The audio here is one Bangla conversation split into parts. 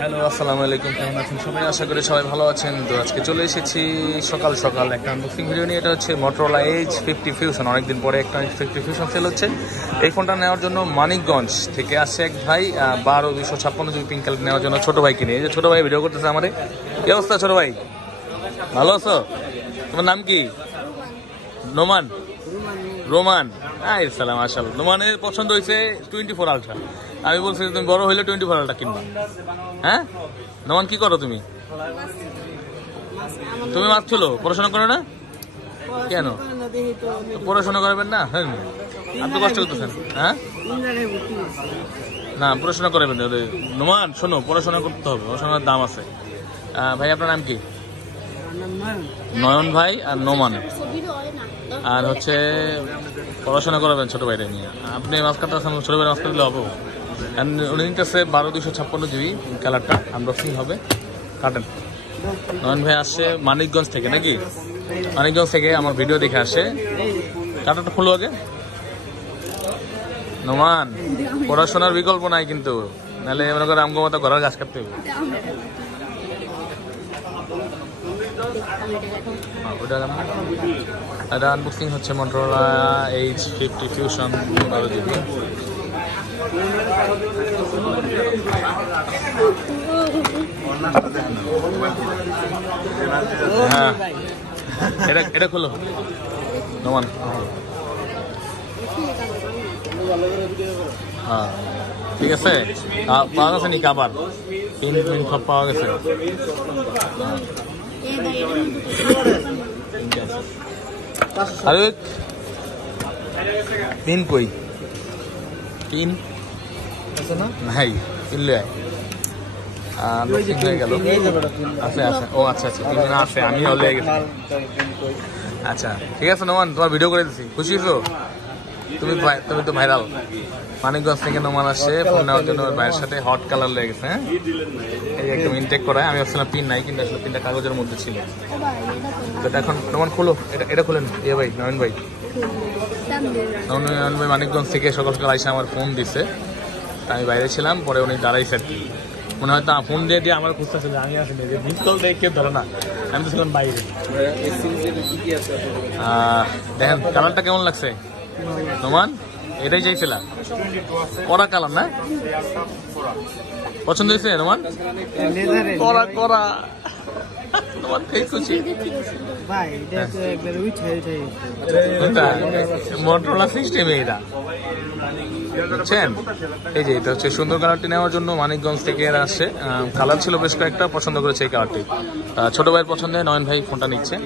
হ্যালো, আসসালামু আলাইকুম। কেমন আছেন সবাই? আশা করি সবাই ভালো আছেন। তো আজকে চলে এসেছি সকাল সকাল একটা আনবক্সিং ভিডিও নিয়ে। এটা হচ্ছে Motorola Edge 50 Fusion। অনেকদিন পরে একটা 50 Fusion সেল হচ্ছে। এই ফোনটা নেওয়ার জন্য মানিকগঞ্জ থেকে আসছে এক ভাই 12,256 জিবি পিঙ্ক কালার নেওয়ার জন্য ছোটো ভাইকে নিয়ে। এই যে ছোটো ভাই ভিডিও করতেছে আমাদের। কি অবস্থা ছোটো ভাই? ভালো আছো? তোমার নাম কি? নোমান? রোমান? সালাম। আসল নোমানের পছন্দ হয়েছে 24 আলট্রা। আমি বলছি তুমি বড় হইলে 24 আলট্রা কিনবা। হ্যাঁ নোমান, কি করো তুমি? তুমি মাছ ছিল, পড়াশোনা করো না কেন? পড়াশোনা করবেন না? হ্যাঁ, আপনি কষ্ট করতেছেন। হ্যাঁ না, পড়াশোনা করবেন নোমান। শোনো, পড়াশোনা করতে হবে, পড়াশোনার দাম আছে। ভাই আপনার নাম কি? নয়ন ভাই আর নোমান। আর হচ্ছে পড়াশোনা করাবেন ছোট ভাইটা নিয়ে। আপনি মাছ কাটতে আসেন, ছোট ভাই মাছ কাটলে হবে। উনি নিতেছে 12,256 জিবি কালারটা। আনবক্সিং হবে, কাটেন। নয়ন ভাই আসছে মানিকগঞ্জ থেকে নাকি? মানিকগঞ্জ থেকে আমার ভিডিও দেখে আসে। কাটাটা খুলো আগে। নোমান, পড়াশোনার বিকল্প নাই কিন্তু, নাহলে মনে করে আমগো মতো ঘরের গাছ কাটতে হবে। এটা আনবক্সিং হচ্ছে Motorola Edge 50 Fusion 12 জিবি। হ্যাঁ, এটা খুলো নোমান। হ্যাঁ ঠিক আছে, পাওয়া গেছে নি কাবার পিন পিন সব পাওয়া গেছে। আরে পিন কই? পিন নাই, পিন লয়ে হয়ে গেল। আছে আছে, ও আচ্ছা আচ্ছা, পিন আছে, আমি হলে গেছি। আচ্ছা ঠিক আছে নোমান, তোমার ভিডিও করে দিচ্ছি। খুশি হয়েছো? তুমি তো ভাইরাল। মানিকগঞ্জ থেকে নোমান আসছে ফোন নেওয়ার জন্য ভাইয়ের সাথে। হট কালার লেগে গেছে। হ্যাঁ, এই একদম ইনটেক করা। আমি ভাবছিলাম পিন নাই, কিন্তু আসলে পিনটা কাগজের মধ্যে ছিল। তো এখন নোমান খুলো, এটা খুলেন। ভাই নয়ন ভাই, নয়ন ভাই মানিকগঞ্জ থেকে সকাল সকাল আইসা আমার ফোন দিছে। আমি বাইরে ছিলাম, পরে উনি দাঁড়াইছে। মনে হয় ফোন দিয়ে দিয়ে আমার খুঁজতেছিল, আমি আসলে মিস কল দিয়ে কেউ ধরে না, আমি তো ছিলাম বাইরে। দেখেন কালারটা কেমন লাগছে নোমান? এটাই চাইছিলাম, কড়া কালার না? পছন্দ হয়েছে নোমান? কড়া কড়া তোমার খুশি? Motorola সিস্টেম এটা, বুঝছেন? এই যে এটা হচ্ছে সুন্দর কালারটি নেওয়ার জন্য মানিকগঞ্জ থেকে এরা আসছে। কালার ছিল বেশ কয়েকটা, পছন্দ করেছে এই কালারটি। ছোট ভাইয়ের পছন্দে নয়ন ভাই ফোনটা নিচ্ছে।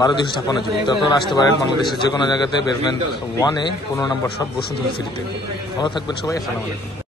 12,256 জিবি। তখন আসতে পারেন বাংলাদেশের যে কোনো জায়গাতে। বেসমেন্ট 1-এ 15 নম্বর শপ, বসুন্ধরা সিটিতে। ভালো থাকবেন সবাই। আসসালামু আলাইকুম।